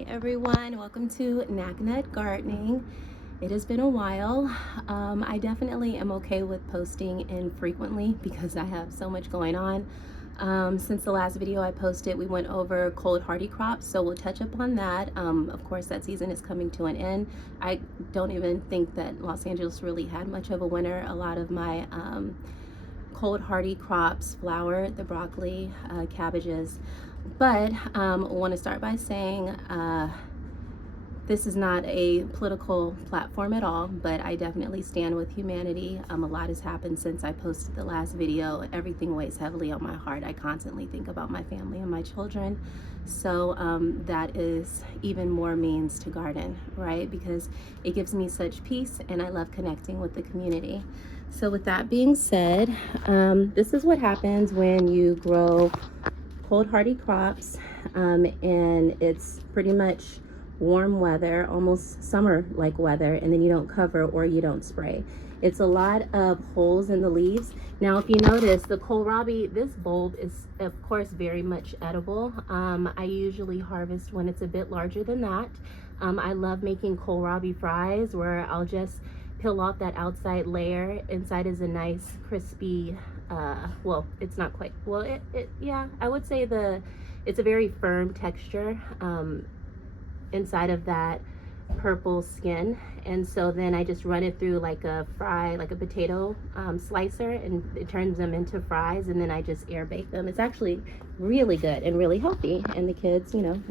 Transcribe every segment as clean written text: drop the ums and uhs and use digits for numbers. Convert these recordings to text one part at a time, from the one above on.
Hi everyone, welcome to Naknut Gardening. It has been a while. I definitely am okay with posting infrequently because I have so much going on. Since the last video I posted, we went over cold hardy crops, so we'll touch upon that. Of course, that season is coming to an end. I don't even think that Los Angeles really had much of a winter. A lot of my cold hardy crops flowered, the broccoli, cabbages. But I want to start by saying this is not a political platform at all, but I definitely stand with humanity. A lot has happened since I posted the last video. Everything weighs heavily on my heart. I constantly think about my family and my children. So that is even more means to garden, right? Because it gives me such peace and I love connecting with the community. So with that being said, this is what happens when you grow cold hardy crops and it's pretty much warm weather, almost summer like weather, and then you don't cover or you don't spray. It's a lot of holes in the leaves. Now if you notice, the kohlrabi, this bulb is of course very much edible. I usually harvest when it's a bit larger than that. I love making kohlrabi fries where I'll just peel off that outside layer. Inside is a nice crispy well, it's not quite, well, yeah, I would say it's a very firm texture inside of that purple skin. And so then I just run it through like a potato slicer, and it turns them into fries, and then I just air bake them. It's actually really good and really healthy, and the kids, you know,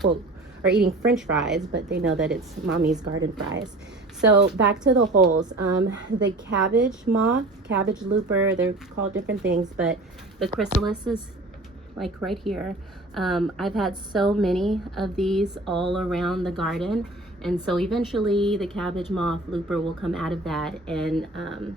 quote, are eating french fries, but they know that it's mommy's garden fries. So back to the holes. The cabbage moth, cabbage looper, they're called different things, but the chrysalis is like right here. I've had so many of these all around the garden, and so eventually the cabbage moth looper will come out of that, and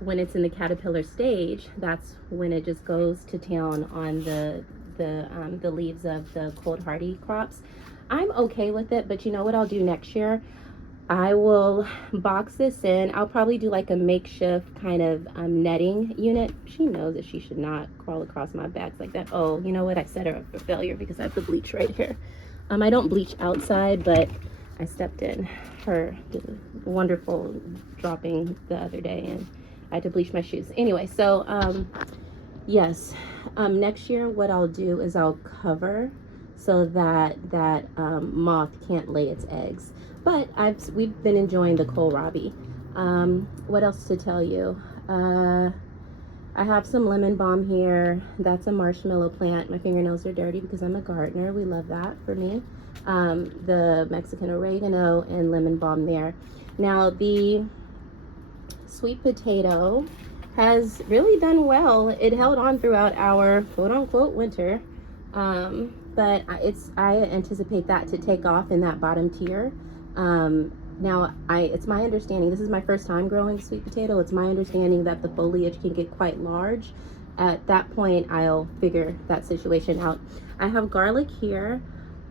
when it's in the caterpillar stage, that's when it just goes to town on the leaves of the cold hardy crops. I'm okay with it, but you know what I'll do next year? I will box this in. I'll probably do like a makeshift kind of netting unit. She knows that she should not crawl across my bags like that. Oh, you know what? I set her up for failure because I have the bleach right here. I don't bleach outside, but I stepped in her wonderful dropping the other day and I had to bleach my shoes. Anyway, so yes, next year what I'll do is I'll cover so that moth can't lay its eggs. But we've been enjoying the kohlrabi. What else to tell you? I have some lemon balm here. That's a marshmallow plant. My fingernails are dirty because I'm a gardener. We love that for me. The Mexican oregano and lemon balm there. Now the sweet potato has really done well. It held on throughout our quote-unquote winter. But I anticipate that to take off in that bottom tier. Now it's my understanding, this is my first time growing sweet potato, it's my understanding that the foliage can get quite large. At that point I'll figure that situation out. I have garlic here.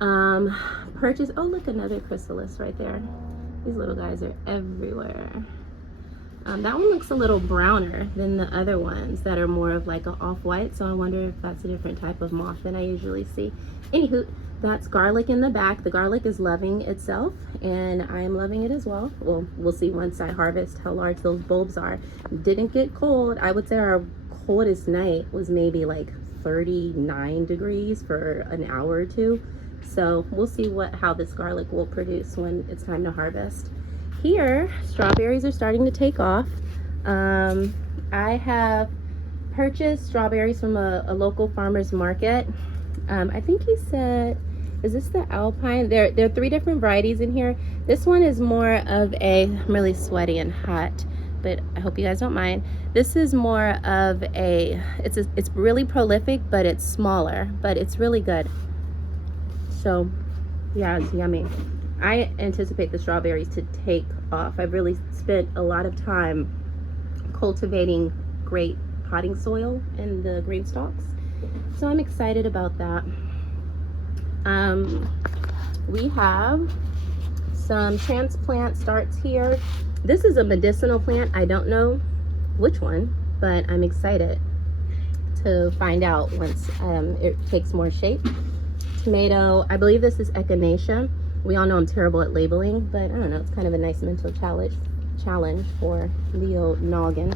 Purchase, oh look, another chrysalis right there. These little guys are everywhere. That one looks a little browner than the other ones that are more of like an off-white, so I wonder if that's a different type of moth than I usually see. Anywho, that's garlic in the back. The garlic is loving itself, and I'm loving it as well. Well, we'll see once I harvest how large those bulbs are. Didn't get cold. I would say our coldest night was maybe like 39 degrees for an hour or two. So we'll see how this garlic will produce when it's time to harvest. Here, strawberries are starting to take off. I have purchased strawberries from a local farmer's market. I think he said, is this the Alpine? There are 3 different varieties in here. This one is more of I'm really sweaty and hot, but I hope you guys don't mind. This is more of it's really prolific, but it's smaller, but it's really good. So yeah, it's yummy. I anticipate the strawberries to take off. I've really spent a lot of time cultivating great potting soil in the green stalks, so I'm excited about that. We have some transplant starts here. This is a medicinal plant. I don't know which one, but I'm excited to find out once it takes more shape. tomato. I believe this is echinacea. We all know I'm terrible at labeling, but I don't know, it's kind of a nice mental challenge for the old noggin.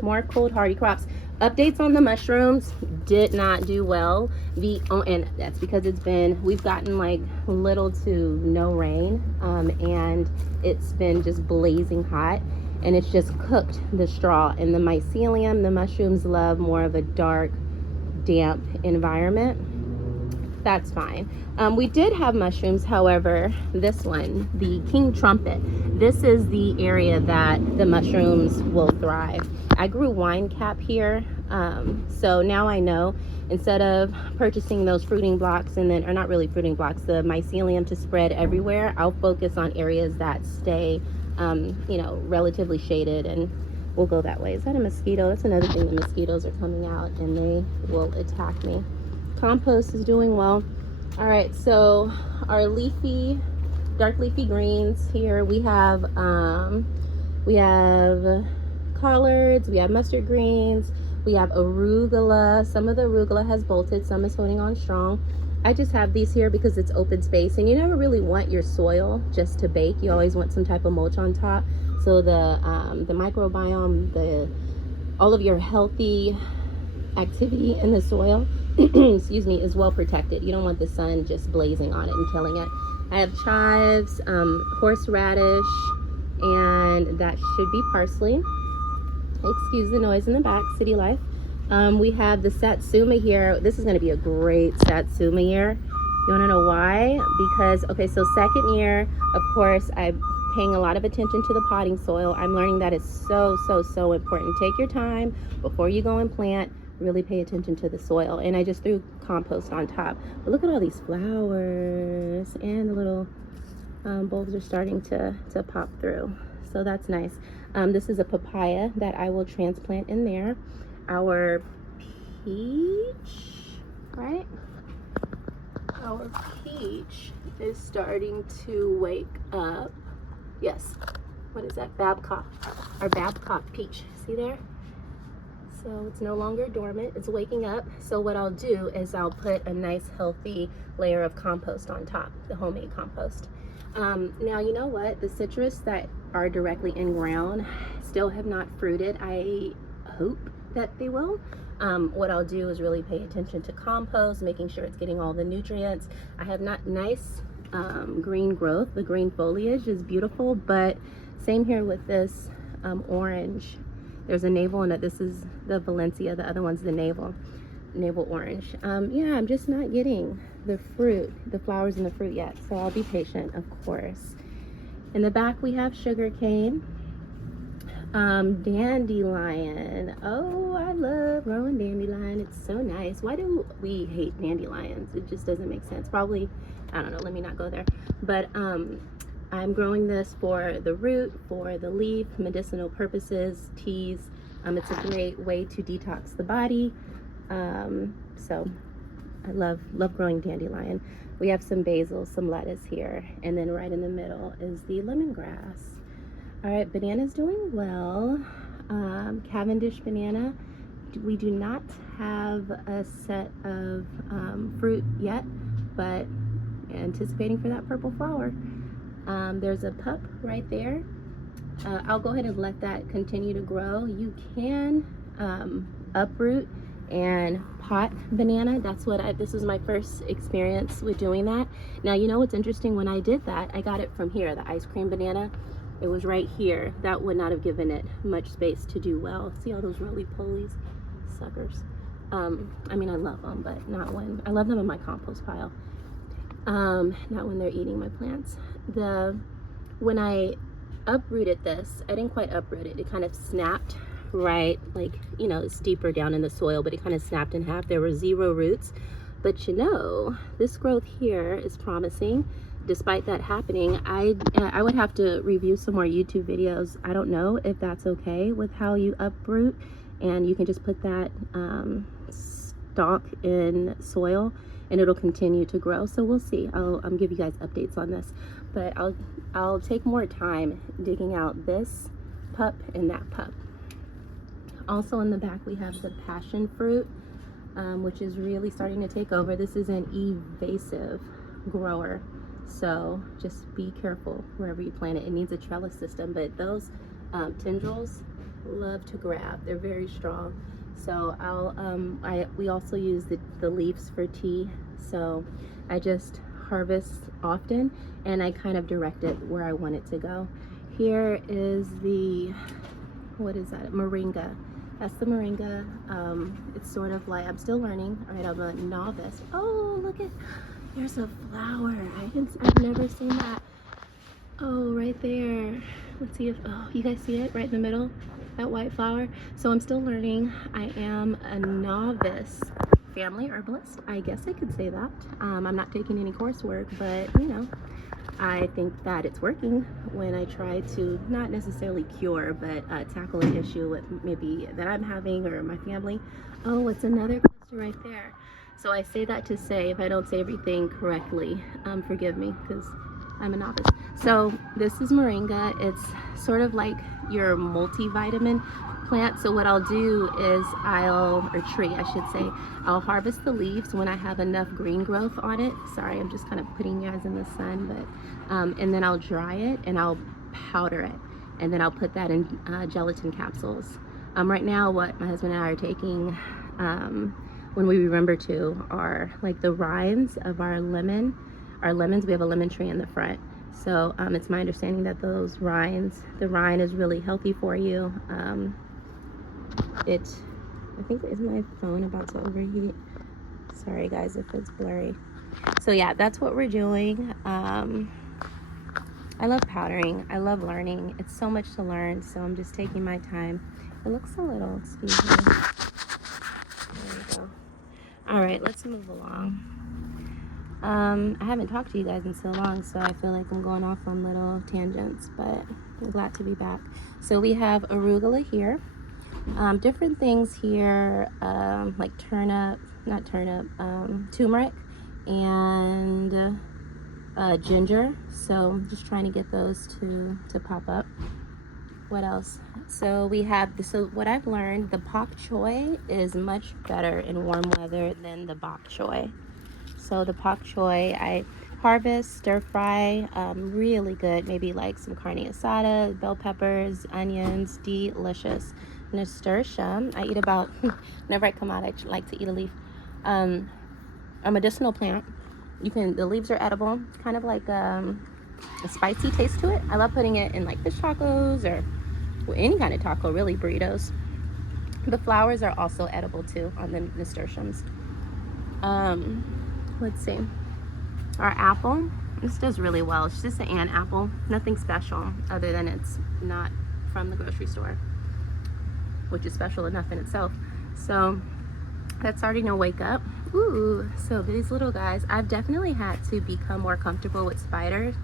More cold hardy crops. Updates on the mushrooms, did not do well. And that's because we've gotten like little to no rain, and it's been just blazing hot, and it's just cooked the straw. And the mycelium, the mushrooms love more of a dark, damp environment. That's fine. We did have mushrooms, however, this one, the king trumpet, this is the area that the mushrooms will thrive. I grew wine cap here, so now I know, instead of purchasing those fruiting blocks or not really fruiting blocks, the mycelium to spread everywhere, I'll focus on areas that stay, relatively shaded, and we'll go that way. Is that a mosquito? That's another thing, the mosquitoes are coming out and they will attack me. Compost is doing well. All right, so our dark leafy greens here, we have collards, we have mustard greens, we have arugula. Some of the arugula has bolted, some is holding on strong. I just have these here because it's open space, and you never really want your soil just to bake. You always want some type of mulch on top, so the microbiome, all of your healthy activity in the soil excuse me, is well protected. You don't want the sun just blazing on it and killing it. I have chives, horseradish, and that should be parsley. Excuse the noise in the back, city life. We have the satsuma here. This is going to be a great satsuma year. You want to know why? Because, okay, so second year, of course, I'm paying a lot of attention to the potting soil. I'm learning that it's so important. Take your time before you go and plant. Really pay attention to the soil. And I just threw compost on top. But look at all these flowers, and the little bulbs are starting to pop through. So that's nice. This is a papaya that I will transplant in there. Our peach, right? Our peach is starting to wake up. Yes. What is that? Babcock. Our Babcock peach. See there? So it's no longer dormant, it's waking up. So what I'll do is I'll put a nice healthy layer of compost on top, the homemade compost. Now, you know what? The citrus that are directly in ground still have not fruited. I hope that they will. What I'll do is really pay attention to compost, making sure it's getting all the nutrients. I have nice green growth. The green foliage is beautiful, but same here with this orange. There's a navel in it. This is the Valencia, the other one's the navel orange. Yeah, I'm just not getting the fruit, the flowers and the fruit yet, so I'll be patient, of course. In the back we have sugar cane, dandelion. Oh, I love growing dandelion. It's so nice. Why do we hate dandelions? It just doesn't make sense. Probably, I don't know, let me not go there. But I'm growing this for the root, for the leaf, medicinal purposes, teas. It's a great way to detox the body. So I love growing dandelion. We have some basil, some lettuce here, and then right in the middle is the lemongrass. All right, banana's doing well. Cavendish banana. We do not have a set of fruit yet, but anticipating for that purple flower. There's a pup right there. I'll go ahead and let that continue to grow. You can uproot and pot banana. This was my first experience with doing that. Now, you know what's interesting? When I did that, I got it from here, the ice cream banana. It was right here. That would not have given it much space to do well. See all those roly-polies? Suckers. I mean, I love them, but not when, I love them in my compost pile. Not when they're eating my plants. When I uprooted this, I didn't quite uproot it. It kind of snapped, right? Like, you know, it's deeper down in the soil, but it kind of snapped in half. There were 0 roots. But you know, this growth here is promising. Despite that happening, I would have to review some more YouTube videos. I don't know if that's okay with how you uproot, and you can just put that stalk in soil and it'll continue to grow. So we'll see. I'll give you guys updates on this, but I'll take more time digging out this pup and that pup. Also in the back we have the passion fruit. which is really starting to take over. This is an invasive grower, so just be careful wherever you plant it. It needs a trellis system, but those tendrils love to grab. They're very strong. So we also use the leaves for tea. So I just harvest often, and I kind of direct it where I want it to go. Here is the, what is that? Moringa. That's the moringa. It's sort of like, I'm still learning. All right, I'm a novice. Oh, look at, there's a flower. I've never seen that. Oh, right there. Let's see if, oh, you guys see it right in the middle? That white flower. So I'm still learning. I am a novice family herbalist. I guess I could say that. I'm not taking any coursework, but you know, I think that it's working when I try to not necessarily cure, but tackle an issue with maybe that I'm having or my family. Oh, it's another cluster right there. So I say that to say, if I don't say everything correctly, forgive me, because I'm a novice. So this is moringa. It's sort of like your multivitamin plant. So what I'll do is or tree, I should say, I'll harvest the leaves when I have enough green growth on it. Sorry, I'm just kind of putting you guys in the sun, but and then I'll dry it and I'll powder it, and then I'll put that in gelatin capsules. Right now, what my husband and I are taking when we remember to are like the rinds of our lemons. We have a lemon tree in the front. So it's my understanding that those rinds, the rind is really healthy for you. I think, is my phone about to overheat? Sorry guys if it's blurry. So yeah, that's what we're doing. I love powdering. I love learning. It's so much to learn, so I'm just taking my time. It looks a little, excuse me. There we go. All right, let's move along. I haven't talked to you guys in so long, so I feel like I'm going off on little tangents, but I'm glad to be back. So we have arugula here. Different things here, like turmeric and ginger. So just trying to get those to pop up. What else? So we have this. So what I've learned, the pak choi is much better in warm weather than the bok choy. So the pak choi, I harvest, stir fry, really good. Maybe like some carne asada, bell peppers, onions, delicious. Nasturtium, I eat about, whenever I come out, I like to eat a leaf. A medicinal plant. The leaves are edible. It's kind of like a spicy taste to it. I love putting it in like fish tacos or any kind of taco, really, burritos. The flowers are also edible too on the nasturtiums. Let's see. Our apple, this does really well. It's just an Ann apple. Nothing special other than it's not from the grocery store, which is special enough in itself. So that's starting to wake up. Ooh, so these little guys, I've definitely had to become more comfortable with spiders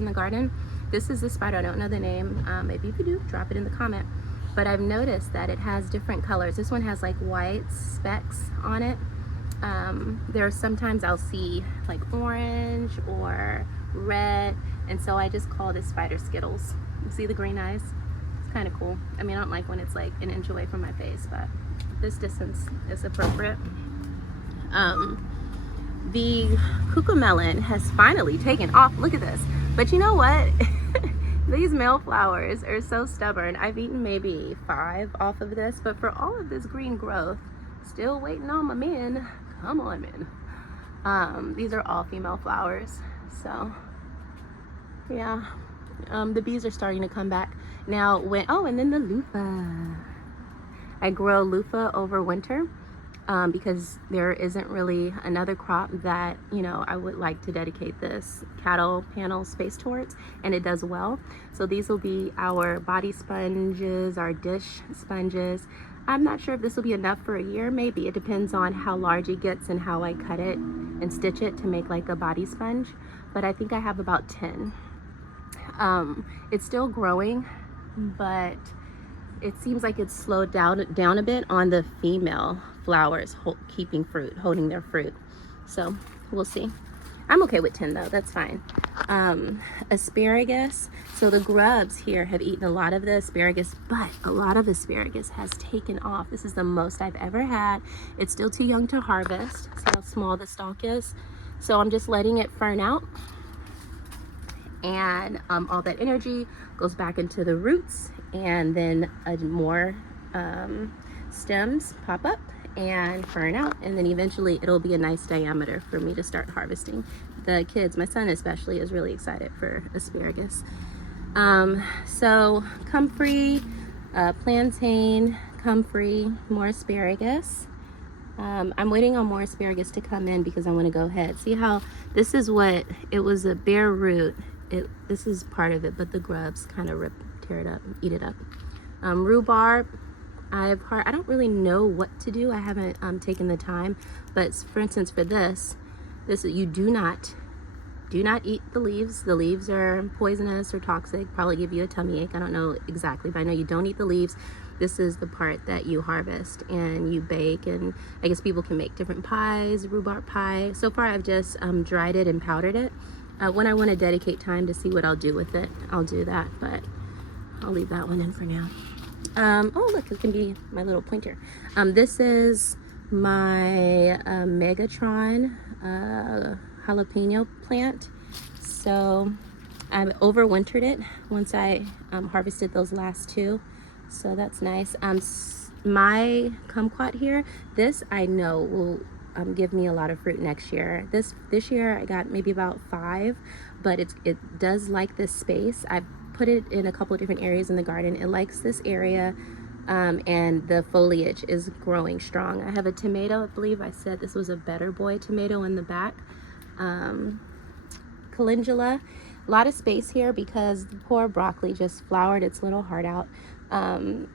in the garden. This is the spider, I don't know the name. Maybe if you do, drop it in the comment. But I've noticed that it has different colors. This one has like white specks on it. There's sometimes I'll see like orange or red, and so I just call this spider Skittles. You see the green eyes? It's kind of cool. I mean, I don't like when it's like an inch away from my face, but this distance is appropriate. The cucamelon has finally taken off. Look at this. But you know what? These male flowers are so stubborn. I've eaten maybe 5 off of this, but for all of this green growth, still waiting on my men. Come on, men. These are all female flowers. So yeah, the bees are starting to come back now. And then the loofah. I grow loofah over winter because there isn't really another crop that, you know, I would like to dedicate this cattle panel space towards, and it does well. So these will be our body sponges, our dish sponges. I'm not sure if this will be enough for a year. Maybe. It depends on how large it gets and how I cut it and stitch it to make like a body sponge. But I think I have about 10. It's still growing, but it seems like it's slowed down a bit on the female flowers holding their fruit. So we'll see. I'm okay with 10 though, that's fine. Asparagus. So the grubs here have eaten a lot of the asparagus, but a lot of asparagus has taken off. This is the most I've ever had. It's still too young to harvest. See how small the stalk is? So I'm just letting it fern out, and all that energy goes back into the roots, and then more stems pop up and fern out, and then eventually it'll be a nice diameter for me to start harvesting. The kids, my son especially, is really excited for asparagus. So comfrey, plantain, comfrey, more asparagus. I'm waiting on more asparagus to come in because I want to go ahead. See how this is what it was, a bare root. This is part of it, but the grubs kind of tear it up, eat it up. Rhubarb. I don't really know what to do. I haven't taken the time, but for instance, for this you do not eat the leaves. The leaves are poisonous or toxic, probably give you a tummy ache. I don't know exactly, but I know you don't eat the leaves. This is the part that you harvest and you bake, and I guess people can make different pies, rhubarb pie. So far I've just dried it and powdered it. When I want to dedicate time to see what I'll do with it, I'll do that, but I'll leave that one in for now. Oh look, it can be my little pointer. This is my Megatron jalapeno plant. So I overwintered it once I harvested those last two, so that's nice. My kumquat here, this I know will give me a lot of fruit next year. This year I got maybe about 5, but it does like this space. I've put it in a couple of different areas in the garden. It likes this area, and the foliage is growing strong. I have a tomato, I believe I said this was a Better Boy tomato in the back. Calendula, a lot of space here because the poor broccoli just flowered its little heart out.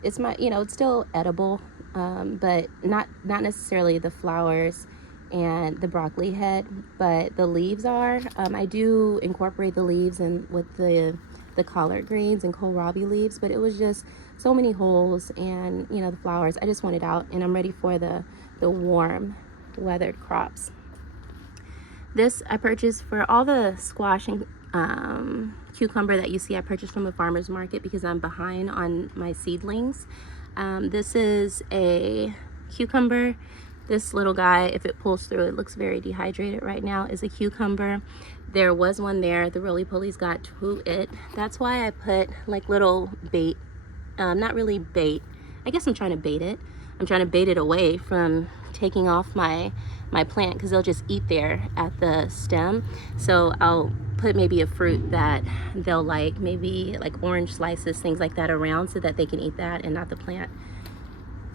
It's it's still edible, but not necessarily the flowers and the broccoli head, but the leaves are. I do incorporate the leaves and with the collard greens and kohlrabi leaves, but it was just so many holes, and the flowers, I just want it out, and I'm ready for the warm weathered crops. This I purchased for all the squash and cucumber that you see. I purchased from a farmer's market because I'm behind on my seedlings. This is a cucumber. This little guy, if it pulls through, it looks very dehydrated right now, is a cucumber. There was one there. The roly-polies got to it. That's why I put like little bait, not really bait. I guess I'm trying to bait it. I'm trying to bait it away from taking off my plant because they'll just eat there at the stem. So I'll put maybe a fruit that they'll like, maybe like orange slices, things like that around so that they can eat that and not the plant.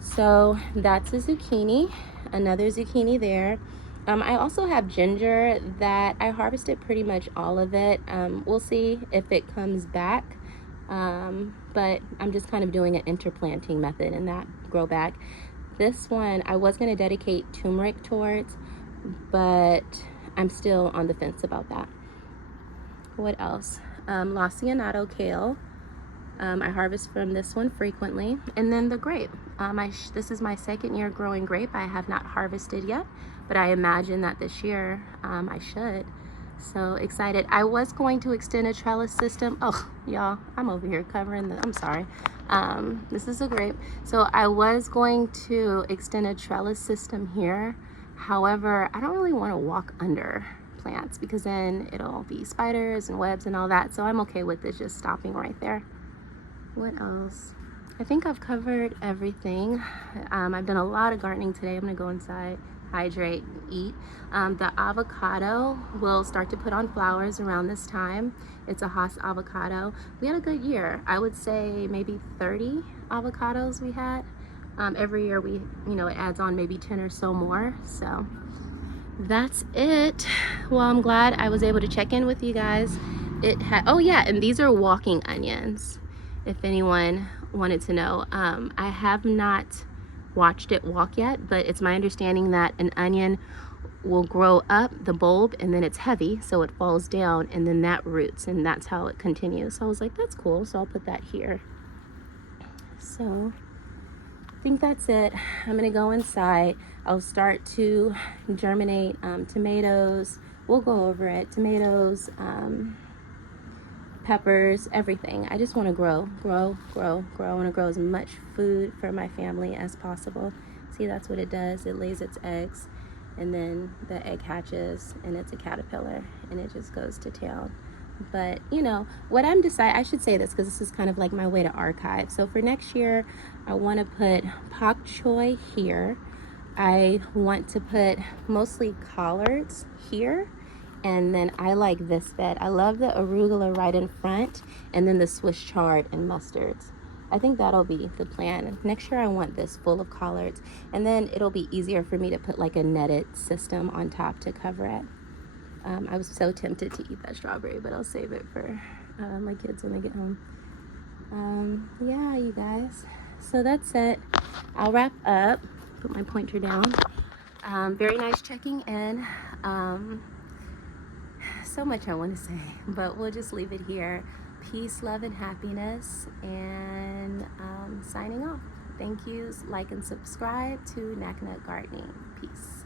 So that's a zucchini, another zucchini there. I also have ginger that I harvested pretty much all of it. We'll see if it comes back, but I'm just kind of doing an interplanting method in that grow bag. This one I was going to dedicate turmeric towards, but I'm still on the fence about that. What else? Lacinato kale. I harvest from this one frequently. And then the grape. This is my second year growing grape. I have not harvested yet, but I imagine that this year I should. So excited. I was going to extend a trellis system. Oh, y'all, I'm over here covering I'm sorry. This is a grape. So I was going to extend a trellis system here. However, I don't really want to walk under plants because then it'll be spiders and webs and all that. So I'm okay with it just stopping right there. What else? I think I've covered everything. I've done a lot of gardening today. I'm gonna go inside, hydrate, eat. The avocado will start to put on flowers around this time. It's a Hass avocado. We had a good year. I would say maybe 30 avocados we had. Every year it adds on maybe 10 or so more. So that's it. Well, I'm glad I was able to check in with you guys. Oh yeah, and these are walking onions, if anyone wanted to know. I have not watched it walk yet, but it's my understanding that an onion will grow up the bulb and then it's heavy, so it falls down and then that roots, and that's how it continues. So I was like, that's cool, so I'll put that here. So I think that's it. I'm gonna go inside. I'll start to germinate tomatoes, we'll go over it. Tomatoes, peppers, everything. I just want to grow. I want to grow as much food for my family as possible. See, that's what it does. It lays its eggs, and then the egg hatches, and it's a caterpillar, and it just goes to town. But you know what I'm deciding, I should say this because this is kind of like my way to archive. So for next year, I want to put pak choi here. I want to put mostly collards here. And then I like this bed. I love the arugula right in front, and then the Swiss chard and mustards. I think that'll be the plan. Next year I want this full of collards, and then it'll be easier for me to put like a netted system on top to cover it. I was so tempted to eat that strawberry, but I'll save it for my kids when they get home. Yeah, you guys. So that's it. I'll wrap up. Put my pointer down. Very nice checking in. So much I want to say, but we'll just leave it here. Peace, love, and happiness, and signing off. Thank yous. Like and subscribe to Naknut Gardening. Peace.